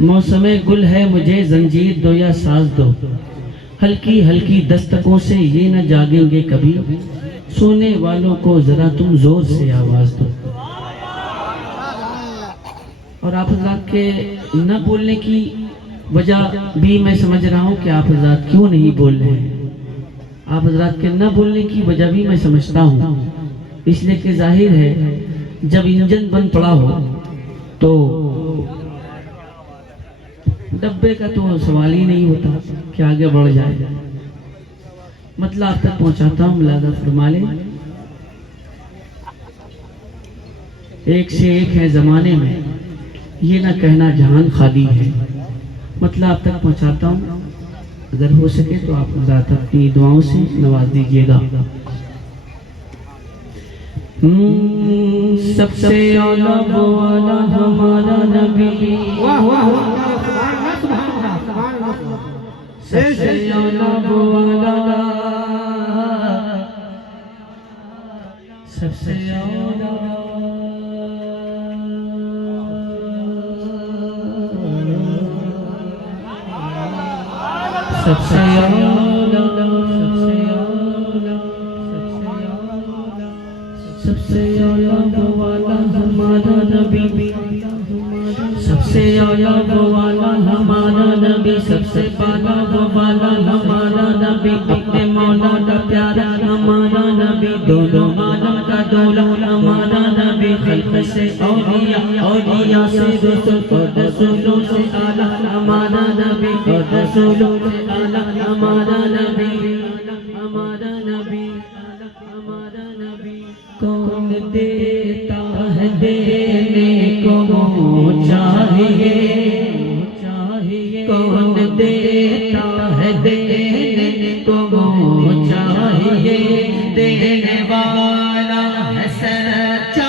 मौसमे गुल है मुझे जंजीर दो या साज दो, हल्की हल्की दस्तकों से ये न जागेंगे कभी, सोने वालों को जरा तुम जोर से आवाज दो। और आप हज़रात के न बोलने की वजह भी मैं समझ रहा हूँ कि आप हज़रात क्यों नहीं बोल रहे हैं। आप हज़रात के न बोलने की वजह भी मैं समझता हूँ, इसलिए कि जाहिर है जब इंजन बंद पड़ा हो तो डब्बे का तो सवाल ही नहीं होता कि आगे बढ़ जाए। मतलब आप तक पहुंचाता हूँ, मुलादा फरमा लें। एक से एक है जमाने में, ये ना कहना जहान खाली है। मतलब आप तक पहुंचाता हूँ, अगर हो सके तो आप ज़्यादा अपनी दुआओं से नवाज दीजिएगा। सबसे औला वो वाला हमारा नबी, वाह वाह वाह, सबसे औला वो वाला, सबसे औला, सबसे औला, सबसे औला वो वाला हमारा नबी, सबसे औला वो वाला हमारा नबी, सबसे पाला वो वाला हमारा नबी, अपने मौला का प्यारा हमारा नबी, दोनों आलम का दौला हमारा नबी, खल्क से औलिया, औलिया से रसूल, और रसूलों से आला हमारा नबी, और रसूलों से आला हमारा नबी, हमारा नबी, हमारा नबी। कौन देता है देने को वो चाहिए, कौन देता है देने को वो चाहिए, देने वाला है सच्चा,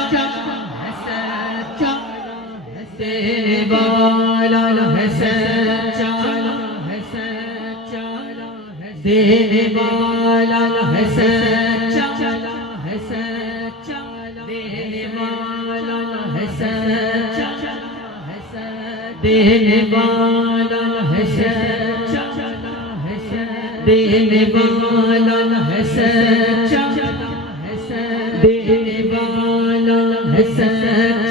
देने वाला है सच्चा, देने वाला है सच्चा, देने वाला है सच्चा, देने वाला है सच्चा, देने वाला है सच्चा, देने वाला है सच्चा,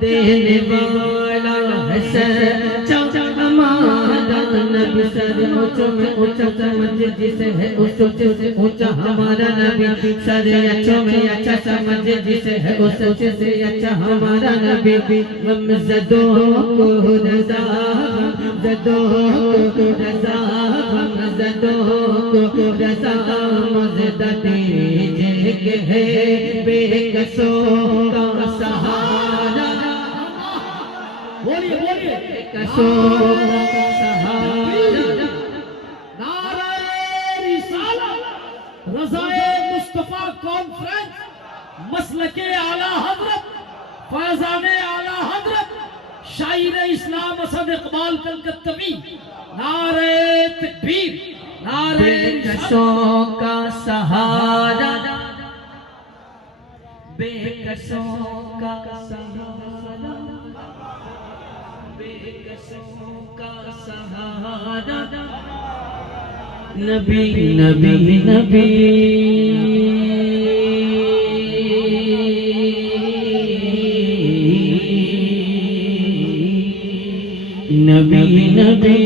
देने वाला है सच्चा। हमारा नबी सर ऊंचों में ऊंचा समझ जिसे है उस ऊंचे से ऊंचा हमारा नबी, सर अच्छों में अच्छा समझ जिसे है उस ऊंचे से अच्छा हमारा नबी। हम ज़दों को रज़ा, ज़दों को रज़ा, हम ज़दों को रज़ा मज़दा दीजिए कि है बेकसों का सहारा, बोलिए बोलिए, बेकसों का सहारा। नारे रिसालत, रज़ाए मुस्तफा कॉन्फ्रेंस, मसलके आला हजरत, फैज़ाने आला हजरत, शायर इस्लाम असद इकबाल कलकत्तवी, नारे तकबीर, नारे बेकसों का सहारा, बेकसों का सहारा, बेकसों का सहारा, नबी नबी नबी, नबी नबी,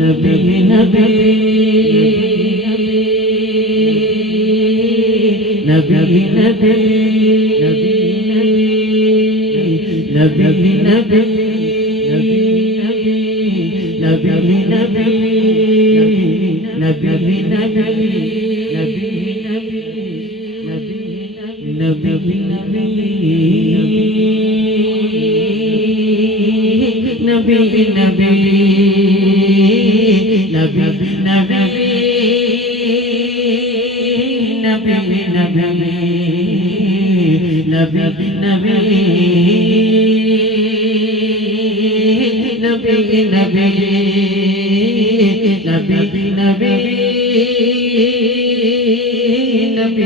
नबी नबी, नबी नबी, नबी नबी, नबी नबी, नबी नबी, नबी नबी, नबी नबी, नबी नबी, नबी नबी, नबी नबी, नबी नबी, नबी नबी,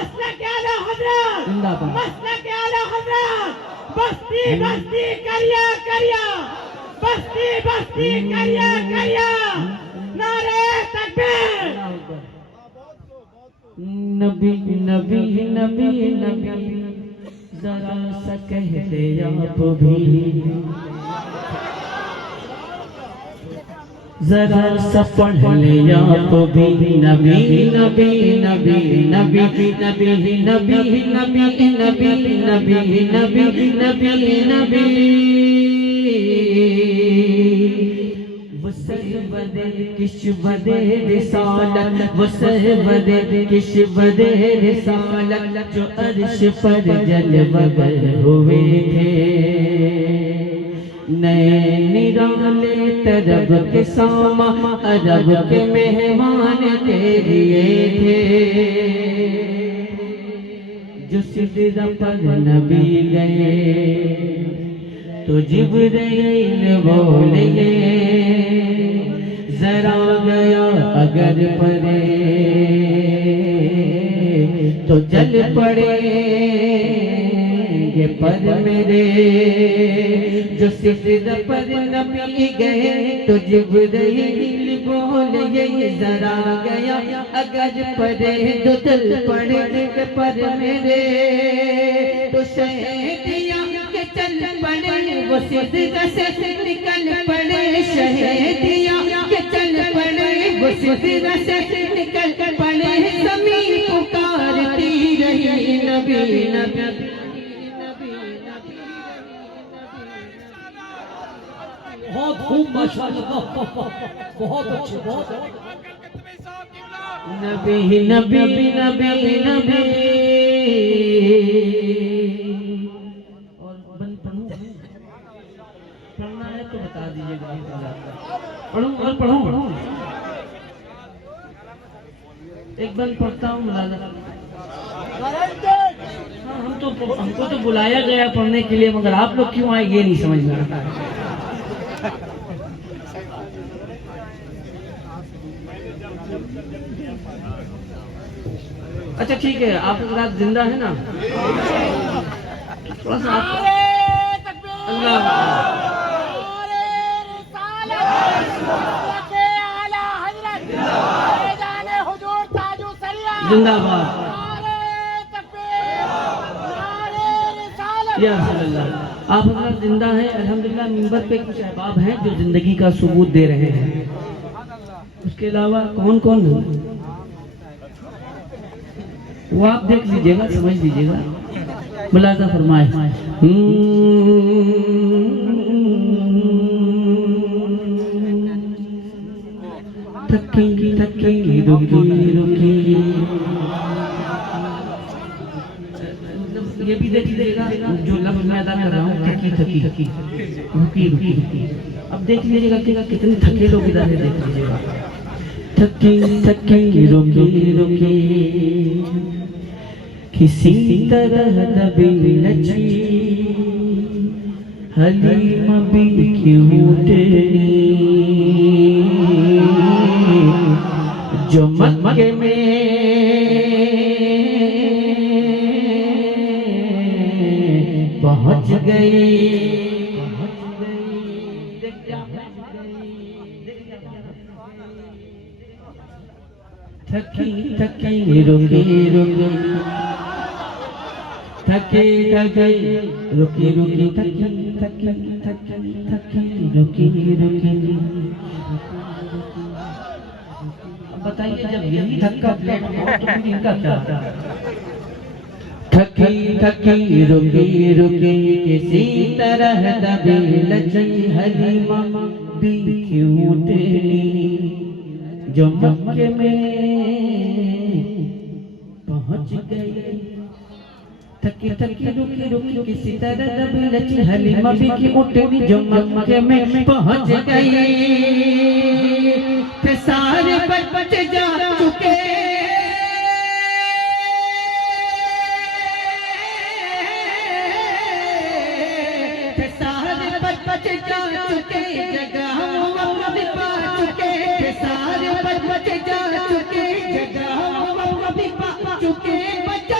मसलक आला हजरत जिंदाबाद। मसलक आला हजरत बस्ती बस्ती करिया करिया बस्ती बस्ती करिया करिया नारे तकबीर नबी नबी नबी नबी जरा सा कह दे आप भी जरा सा पढ़ ले आप भी नबी नबी नबी नबी नबी नबी नबी नबी नबी नबी नबी नबी वसहबदे किशबदे रिसालत वसहबदे किशबदे रिसालत जो अर्श पर जलवगर हुए थे नए निराले तरब के सामा अरब के मेहमान तेरिए थे जो सिदरा पर नबी गए तो जिब्राइल बोले जरा गया अगर पड़े तो जल पड़ेंगे पर मेरे जो सिजदा पर नबी गए तो जिब्राइल बोले जरा गया अगर पड़े तो जल पड़ेंगे पर मेरे तो शहीदिया के चल पड़े वो सिजदा से निकल पड़े शहीदिया के चल पड़े वो सिजदा से निकल पड़े ज़मीन पुकारती रही नबी नबी बहुत खूब माशाअल्लाह बहुत अच्छे बहुत नबी नबी नबी नबी और बंद पढ़ना है तो बता दीजिएगा पढ़ूं और पढ़ूं एक बंद पढ़ता हूँ मुलाजा हमको तो बुलाया गया पढ़ने के लिए मगर आप लोग क्यों आए ये नहीं समझ में आता है अच्छा ठीक है आप रात जिंदा है ना थोड़ा सा अल्लाह जिंदाबाद या रसूलल्लाह आप हजरत जिंदा हैं अल्हम्दुलिल्लाह मिंबर पे कुछ अहबाब हैं जो जिंदगी का सबूत दे रहे हैं उसके अलावा कौन कौन है वो आप देख लीजिएगा समझ लीजिएगा मुलाजा फरमाए थकी थकी रुकी रुकी ये भी देख लीजिएगा जो लफ्ज मैं अदा कर रहा हूँ थकी थकी थकी रुकी रुकी रुकी अब देख लीजिएगा कि कितने थके लोग इधर है देख लीजिएगा थकी थकी रुकी रुकी किसी तरह नबी लची हलीमा भी क्यों तेरी जो मक्के में पहुंच गई थकी थकी रुकी रुकी थकी थकी रुकी रुकी थकी थकी थकी थकी रुकी रुकी अब बताइए जब यही धक्का प्लेट हो तो फिर इनका क्या थकी थकी रुकी रुकी किसी तरह दबी लची हलीमा भी क्यों तेरी जो मक्के में पहुंच गई थकी थकी रुकी रुकी किसी तरह दबी लची हलीमा भी की उठनी जो मक्के में पहुंच गई फिर सारे बच्चे जा चुके फिर सारे बच्चे जा चुके जगह भी पा चुके फिर सारे बच्चे जा चुके जगह भी पा चुके बच्चा